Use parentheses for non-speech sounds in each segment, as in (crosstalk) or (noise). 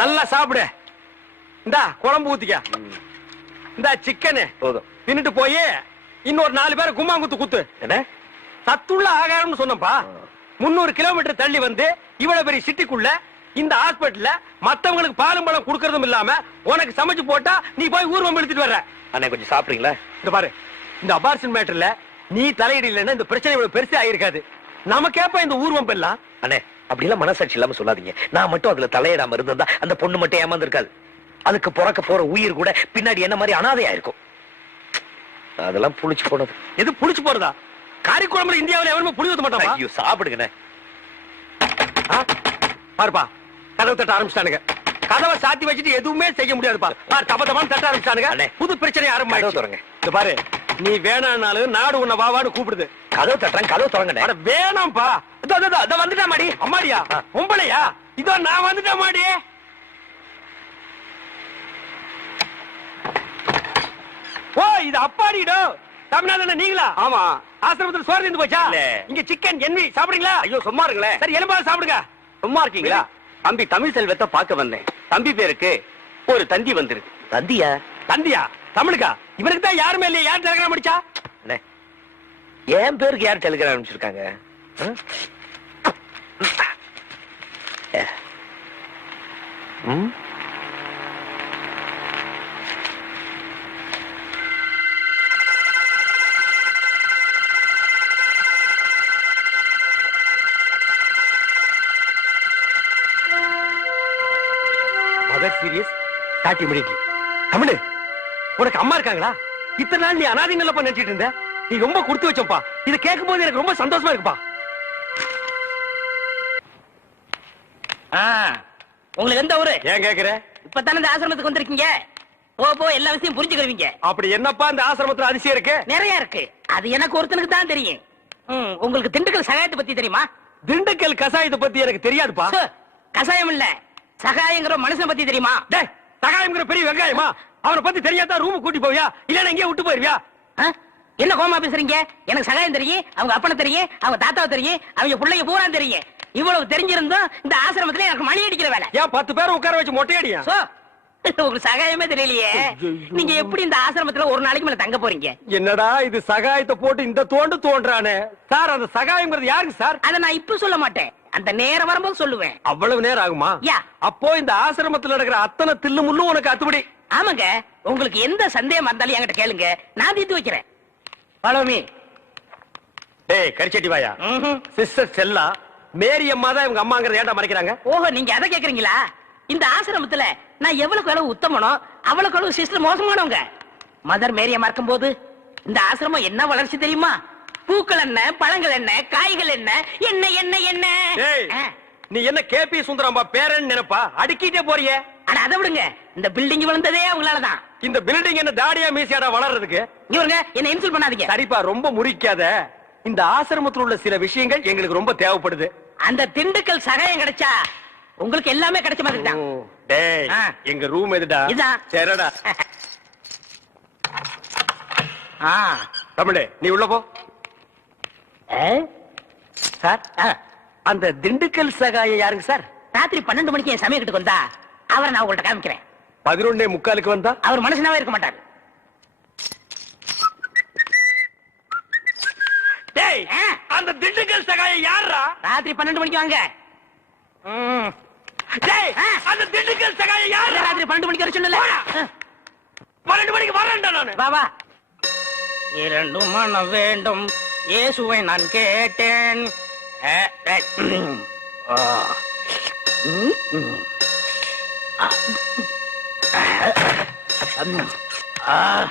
நல்லா சாப்பிடு. இந்தா குழம்பு ஊத்திக்க. இந்தா சிக்கனு போதும். தின்னுட்டு போய் இன்னொரு நாலு பேரை கும்மாங்குத்து குத்து. என்ன? சத்துள்ள ஆகாரம்னு சொன்னப்பா முன்னூறு கிலோமீட்டர் தள்ளி வந்து இவ்வளவு பெரிய சிட்டிக்குள்ள இந்த ஹாஸ்பிடல்ல மத்தவங்களுக்கு பாலும் பழம் குடுக்கறதும் இல்லாம உனக்கு சமைச்சு போட்டா நீ போய் ஊர்வம் எடுத்துட்டு வர்ற. அண்ணே கொஞ்சம் சாப்பிடுறீங்களா? இந்த பாரு. இந்த அபார்ஷன் மேட்டர்ல நீ தலையிடலைன்னா இந்த பிரச்சனை இவ்வளவு பெருசா ஆயிருக்காது. நமக்கேப்ப இந்த ஊர்வம் எல்லாம் அண்ணே அப்படிலாம் மனசாட்சி இல்லாம சொல்லாதீங்க. நான் மட்டும் அதுல தலையிடாம இருந்திருந்தா அந்த பொண்ணு மட்டும் ஏமாந்துருக்காது. அதுக்கு பிறக்க போற உயிர் கூட பின்னாடி என்ன மாதிரி அனாதையா இருக்கும். அதெல்லாம் புளிச்சு போனது. எது புடிச்சு போறதா? காரி குழம்புல இந்தியாவுல எவனுமே புளி ஊத்த மாட்டான் ஐயோ சாப்பிடுங்கண்ணே. பாருப்பா கதவை தட்ட ஆரம்பிச்சிட்டானுங்க. கதவை சாத்தி வச்சுட்டு எதுவுமே செய்ய முடியாதுப்பா. பாரு தப்ப தப்பான்னு தட்ட ஆரம்பிச்சிட்டானுங்க. அண்ணே. புது பிரச்சனை ஆரம்பிச்சு பாரு. நீ வேணானாலும் நாடு உன்னை வாவான்னு கூப்பிடுது. கதவு தட்டுறேன் கதவு திறங்கண்ணே. அட வேணாம்ப்பா. இதோ இதோ, இதோ, வந்துட்டா மாடி. அம்மாடியா? ஆ. பொம்பளையா இதோ நான் வந்துட்டேன் மாடி. ஓ இது அப்பாடிடோ தமிழ்நாடு நீங்களா? ஆமா. ஆசிரமத்துல சோறு இருந்து போச்சா. இங்க சிக்கன் என்வி சாப்பிடுறீங்களா? ஐயோ சும்மா இருங்களேன் சரி எலும்பாவது சாப்பிடுங்க. சும்மா இருக்கீங்களா? தம்பி தமிழ் செல்வத்தை பார்க்க வந்தேன். தம்பி பேருக்கு ஒரு தந்தி வந்திருக்கு தந்தியா? தந்தியா? தமிழுக்கா? இவனுக்கு தான் யாருமே இல்லையா யார் டெலிகிராம் அடிச்சா? என் பேருக்கு யார் டெலிகிராம் அனுப்பிச்சிருக்காங்க? ம்? Serious start immediately Tamil. உனக்கு அம்மா இருக்காங்களா? இத்தனை நாள் நீ அனாதைங்களப்பா நினைச்சிட்டு இருந்த? நீ ரொம்ப கொடுத்து வச்சப்பா இதை கேட்கும் போது எனக்கு ரொம்ப சந்தோஷமா இருக்குப்பா. உங்களுக்கு எந்த ஊரு? ஏன் கேக்குற? இப்பதானே இந்த ஆசிரமத்துக்கு வந்திருக்கீங்க. போ போ எல்லா விஷயம் புரிஞ்சுக்கிருவீங்க. அப்படி என்னப்பா இந்த ஆசிரமத்துல அதிசயம் இருக்கு? நிறைய இருக்கு. அது எனக்கு ஒருத்தனுக்கு தான் தெரியும். உங்களுக்கு திண்டுக்கல் சகாயத்தை பத்தி தெரியுமா? திண்டுக்கல் கசாயத்தை பத்தி எனக்கு தெரியாதுப்பா. கசாயம் இல்ல. சகாயங்கிற மனுஷன் பத்தி தெரியுமா? சகாயம்ங்கிற பெரிய வெங்காயமா? அவனை பத்தி தெரியாதா ரூம் கூட்டி போவியா? இல்லன்னா எங்கேயே விட்டு போயிருவியா? என்ன கோமா பேசுறீங்க? எனக்கு சகாயம் தெரியும் அவங்க அப்பனை தெரியும் அவங்க தாத்தாவை தெரியும் அவங்க பிள்ளைங்க பூரா தெரியும். இவ்வளவு தெரிஞ்சிருந்தும் இந்த ஆசிரமத்துல எனக்கு மணி அடிக்கிற வேலை. ஏன் பத்து பேரை உட்கார வச்சு மொட்டையடியா? சோ உங்களுக்கு சகாயமே தெரியலையே. நீங்க எப்படி இந்த ஆசிரமத்துல ஒரு நாளைக்கு மேல தங்க போறீங்க? என்னடா இது சகாயத்தை போட்டு இந்த தோண்டு தோன்றானே? சார் அந்த சகாயம்ங்கிறது யாருக்கு சார்? அத நான் இப்ப சொல்ல மாட்டேன். அந்த நேரம் வரும்போது சொல்லுவேன். அவ்வளவு நேரம் ஆகுமா? யா. அப்போ இந்த ஆசிரமத்துல நடக்கிற அத்தனை தில்லு முள்ளும் உனக்கு அத்துபடி ஆமாங்க உங்களுக்கு எந்த சந்தேகம் இருந்தாலும் என்கிட்ட கேளுங்க. நான் தீர்த்து வைக்கிறேன். Me. டேய் கரிச்சட்டி வாயா. சிஸ்டர் செல்லா மேரி அம்மா தான் இவங்க அம்மாங்கிறத ஏன்டா மறைக்கிறாங்க? ஓஹோ நீங்க அதை கேக்குறீங்களா? இந்த ஆசிரமத்துல நான் எவ்வளவுக்கு அளவு உத்தமனோ அவ்வளவுக்கு அளவு சிஸ்டர் மோசமானவங்க. மதர் மேரியம் இருக்கும் போது இந்த ஆசிரமம் என்ன வளர்ச்சி தெரியுமா? பூக்கள் என்ன பழங்கள் என்ன காய்கள் என்ன என்ன என்ன என்ன. நீ என்ன கேபி சுந்தரம்பா பேரன் நினைப்பா? அடுக்கிட்டே போறியே. அட அதை விடுங்க. இந்த பில்டிங் விழுந்ததே அவங்களாலதான். இந்த பில்டிங் என்ன தாடியா மீசியாடா வளர்றதுக்கு? இவருங்க என்ன இன்சல்ட் பண்ணாதீங்க. சரிப்பா ரொம்ப முறிக்காத. இந்த ஆசிரமத்தில் உள்ள சில விஷயங்கள் எங்களுக்கு ரொம்ப தேவைப்படுது. அந்த திண்டுக்கல் சகாயம் கிடைச்சா உங்களுக்கு எல்லாமே கிடைச்ச மாதிரி தான் டேய். எங்க ரூம் எதுடா? இதான். சரிடா. ஆ. தமிழே நீ உள்ள போ? சார். அந்த திண்டுக்கல் சகாயம் யாருங்க சார்? ராத்திரி பன்னெண்டு மணிக்கு என் சமயக்கிட்டு வந்தா அவரை நான் உங்கள்ட்ட காமிக்கிறேன் பதினொன்னே முக்காலுக்கு வந்தா அவர் மனுஷனாவே இருக்க மாட்டார் டேய் ஆ. அந்த திண்டுக்கல் சகாயம் யாரா ராத்திரி பன்னெண்டு மணிக்கு வாங்க ம். டேய் ஆ. அந்த திண்டுக்கல் சகாயம் இல்ல, யாரா ராத்திரி பன்னெண்டு மணிக்கு வர சொன்னல போடா. பன்னெண்டு மணிக்கு வரேன்டா நானு வா வா இரண்டு மனம் வேண்டும் இயேசுவை நான் கேட்டேன் அ, அ, ம். ஆ. ம், ம். ஆ. ம். ஆ.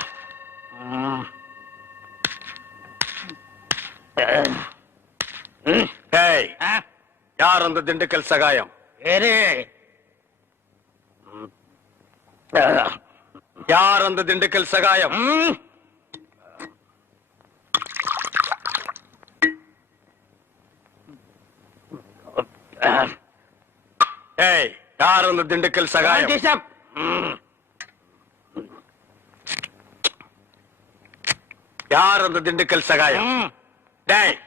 ம். ம். டேய் ஆ. யார் அந்த திண்டுக்கல் சகாயம் இரு. ஆ. யார் அந்த திண்டுக்கல் சகாயம் ம். யார் அந்த திண்டுக்கல் சகாயம். யார் அந்த திண்டுக்கல் சகாயம். டேய்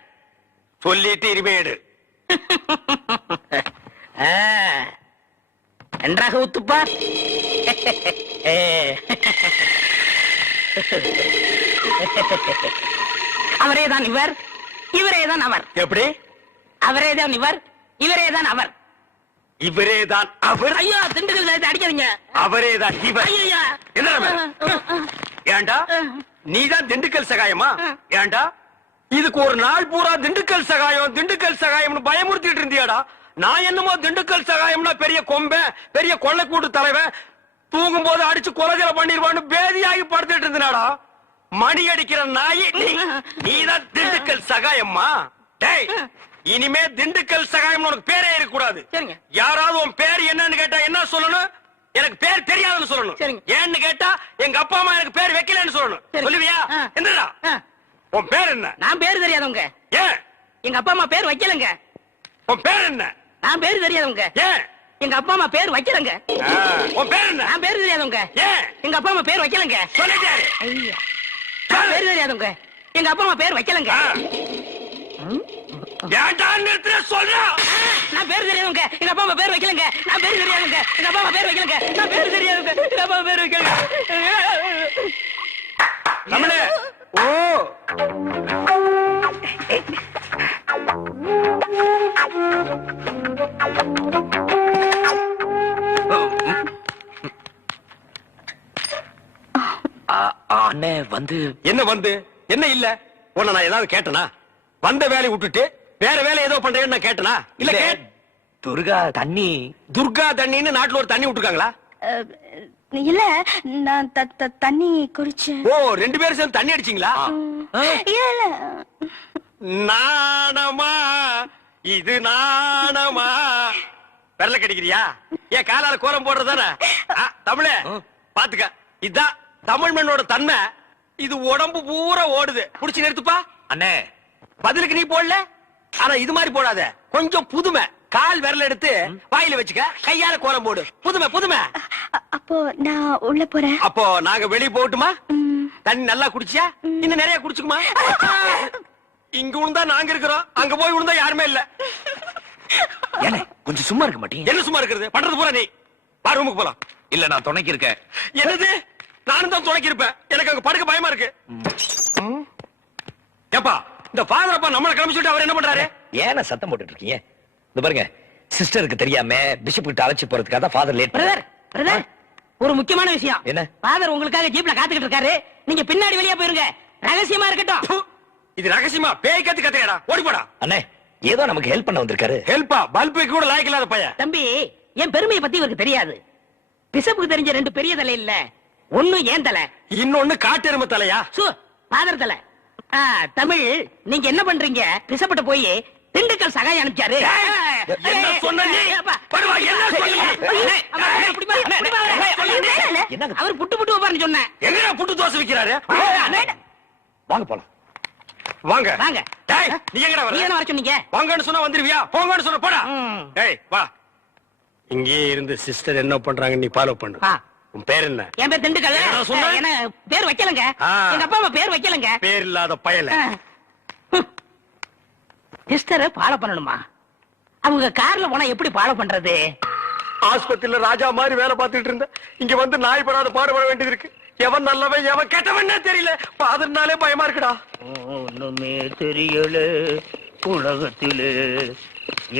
சொல்லிட்டு (laughs) ஆ. நன்றாக ஊத்துப்பா (laughs) (laughs) அவரே தான் இவர் இவரே தான் அவர். எப்படி? அவரே தான் இவர் இவரே தான் அவர். இவரே தான் அவர். ஐயோ திண்டுக்கல் சேர்த்து அடிக்காதீங்க. அவரே தான் இவர்? ஐயா என்ன? ஏண்டா? நீதான் திண்டுக்கல் சகாயமா? ஏண்டா? இதுக்கு ஒரு நாள் பூரா திண்டுக்கல் சகாயம் திண்டுக்கல் சகாயம்னு பயமுறுத்திட்டு இருந்தியாடா? நான் என்னமோ திண்டுக்கல் சகாயம்னா பெரிய கொம்பை பெரிய கொள்ளைக்கூட்டு தலைவன் தூங்கும் போது அடிச்சு கொலைகளை பண்ணிடுவான்னு பேதியாகி படுத்துட்டு இருந்தனாடா? மணி அடிக்கிற நாய் நீ. நீதான் திண்டுக்கல் சகாயம்மா? டேய் இனிமே திண்டுக்கல் சகாயம் உனக்கு பேரே இருக்க கூடாது சரிங்க. யாராவது உன் பேர் என்னன்னு கேட்டா என்ன சொல்லணும்? எனக்கு பேர் தெரியாதுன்னு சொல்லணும். சரிங்க. ஏன்னு கேட்டா எங்க அப்பா அம்மா எனக்கு பேர் வைக்கலன்னு சொல்லணும். சொல்லுவியா. என்னடா? உன் பேர் என்ன? நான் பேரு தெரியாதவங்க. ஏன்? எங்க அப்பா அம்மா பேர் வைக்கலங்க. உன் பேர் என்ன? நான் பேரு தெரியாதவங்க. ஏன்? எங்க அப்பா அம்மா பேர் வைக்கலங்க. உன் பேர் என்ன? நான் பேரு தெரியாதவங்க. ஏன்? எங்க அப்பா அம்மா பேர் வைக்கலங்க. சொல்லிட்டாரு ஐயா. பேரு தெரியாதவங்க. எங்க அப்பா அம்மா பேர் வைக்கலங்க. ஏன்டா நிறுத்துற? சொல்றா. நான் பேரு தெரியாதவங்க எங்க அப்பா அம்மா பேர் வைக்கலங்க. நான் பேரு தெரியாதவங்க எங்க அப்பா அம்மா பேர் வைக்கலங்க. நான் பேரு தெரியாதவங்க எங்க அப்பா பேர் வைக்கலங்க. தமிழே. ஓ. அண்ணே வந்து. என்ன வந்து? என்ன இல்ல? உன்னை நான் ஏதாவது கேட்டனா? வந்த வேலையை விட்டுட்டு வேற வேலை ஏதோ பண்றேன்னு நான் கேட்டனா? இல்ல துர்கா தண்ணி. துர்கா தண்ணின்னு நாட்டுல ஒரு தண்ணி விட்டுருக்காங்களா? இல்ல நான் தண்ணி குடிச்சேன் ஓ ரெண்டு பேரும் சேர்ந்து தண்ணி அடிச்சீங்களா? இல்ல இல்ல. நாணமா இது நாணமா? விரல கடிக்கிறியா? ஏன் காலால கோலம் போடுறதானே தமிழ பாத்துக்க. இதான் தமிழ் மண்ணோட தன்மை. இது உடம்பு பூரா ஓடுது. புடிச்சு நிறுத்துப்பா. அண்ணே. பதிலுக்கு நீ போடல? ஆனா இது மாதிரி போடாத. கொஞ்சம் புதுமை. கால் விரல் எடுத்து வாயில வச்சுக்க. கையால கோலம் போடு. புதுமை புதுமை. அப்போ நான் உள்ள போறேன். அப்போ நாங்க வெளிய போகட்டுமா? ம். தண்ணி நல்லா குடிச்சியா? இன்னும் நிறைய குடிச்சுக்குமா? இங்க விழுந்தா நாங்க இருக்கிறோம். அங்க போய் விழுந்தா யாருமே இல்ல. கொஞ்சம் சும்மா இருக்க மாட்டீங்க. என்ன சும்மா இருக்கிறது? பண்றது பூரா நீ. வா ரூமுக்கு போலாம். இல்ல நான் துணைக்கு இருக்கேன் என்னது? நானும் தான் துணைக்கி இருப்பேன் எனக்கு அங்க படுக்க பயமா இருக்கு. ஏப்பா இந்த ஃபாதர் அப்பா நம்மள கிளம்பி சொல்லிட்டு அவர் என்ன பண்றாரு? ஏன சத்தம் போட்டுட்டு இருக்கீங்க? இந்த பாருங்க சிஸ்டருக்கு தெரியாம பிஷப் கிட்ட அழைச்சு போறதுக்காக தான் ஃபாதர் லேட் பிரதர் பிரதர் ஒரு முக்கியமான விஷயம். என்ன? ஃபாதர் உங்களுக்காக ஜீப்ல காத்துக்கிட்டு இருக்காரு. நீங்க பின்னாடி வெளியே போயிருங்க. ரகசியமா இருக்கட்டும். இது ரகசியமா? பேய் கத்து கத்தையடா ஓடி போடா. அண்ணே ஏதோ நமக்கு ஹெல்ப் பண்ண வந்திருக்காரு. ஹெல்ப்பா பல்பு கூட லாய்க்கு இல்லாத பையன். தம்பி என் பெருமையை பத்தி இவருக்கு தெரியாது. பிசப்புக்கு தெரிஞ்ச ரெண்டு பெரிய தலை இல்ல. ஒண்ணு ஏன் தலை? இன்னொன்னு காட்டெருமை தலையா? சு பாதர் தலை. தமிழ் நீங்க என்ன பண்றீங்க? பிசப்பிட்ட போய் திண்டுக்கல் சகாயம் அனுப்பிச்சாரு. என்ன சொன்ன நீ? என்ன சொன்னீங்க? அவர் புட்டு புட்டு வைப்பாருன்னு சொன்னேன் எங்கடா புட்டு தோசை விக்கிறாரு? வாங்க போலாம். வாங்க. வாங்க. டேய் நீ எங்கடா நீ வர என்ன வர சொன்னீங்க? வாங்கன்னு சொன்னா வந்துருவியா? போங்கன்னு சொன்ன போடா. டேய் வா. இங்கே இருந்து சிஸ்டர் என்ன பண்றாங்க நீ ஃபாலோ பண்ணு. உன் பேர் என்ன? என் பேர் திண்டுக்கல் என்ன பேர் வைக்கலங்க. எங்க அப்பா அம்மா பேர் வைக்கலங்க. பேர் இல்லாத பயல. சிஸ்டரை ஃபாலோ பண்ணணுமா? அவங்க கார்ல போனா எப்படி ஃபாலோ பண்றது? ஆஸ்பத்திரியில ராஜா மாதிரி வேலை பார்த்துட்டு இருந்த இங்க வந்து நாய் படாத பாடுபட வேண்டியது இருக்கு. எவன் நல்லவன் எவன் கெட்டவனே தெரியல. அதனாலே பயமா இருக்குடா. ஒண்ணுமே தெரியல உலகத்திலே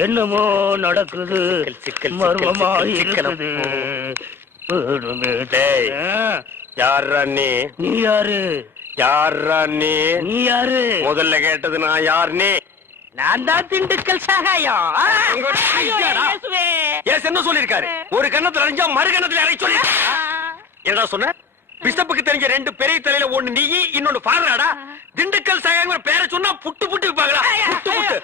என்னமோ நடக்குது. மர்மமா. இருக்குது. யாரா நீ? நீ யாரு? யாரா நீ? நீ யாரு? முதல்ல கேட்டது நான் யார் நீ? நான் தான் திண்டுக்கல் சகாயம். ஏன் என்ன சொல்லிருக்காரு ஒரு கண்ணத்துல அரைஞ்சா மறு கண்ணத்துல அரை சொல்லி. என்னடா சொன்ன? பிஷப்புக்கு தெரிஞ்ச ரெண்டு பெரிய தலையில ஒண்ணு நீ இன்னொன்னு ஃபாதராடா திண்டுக்கல் சாயங்கிற பேரை சொன்னா புட்டு புட்டு வைப்பாங்களா? புட்டு புட்டு.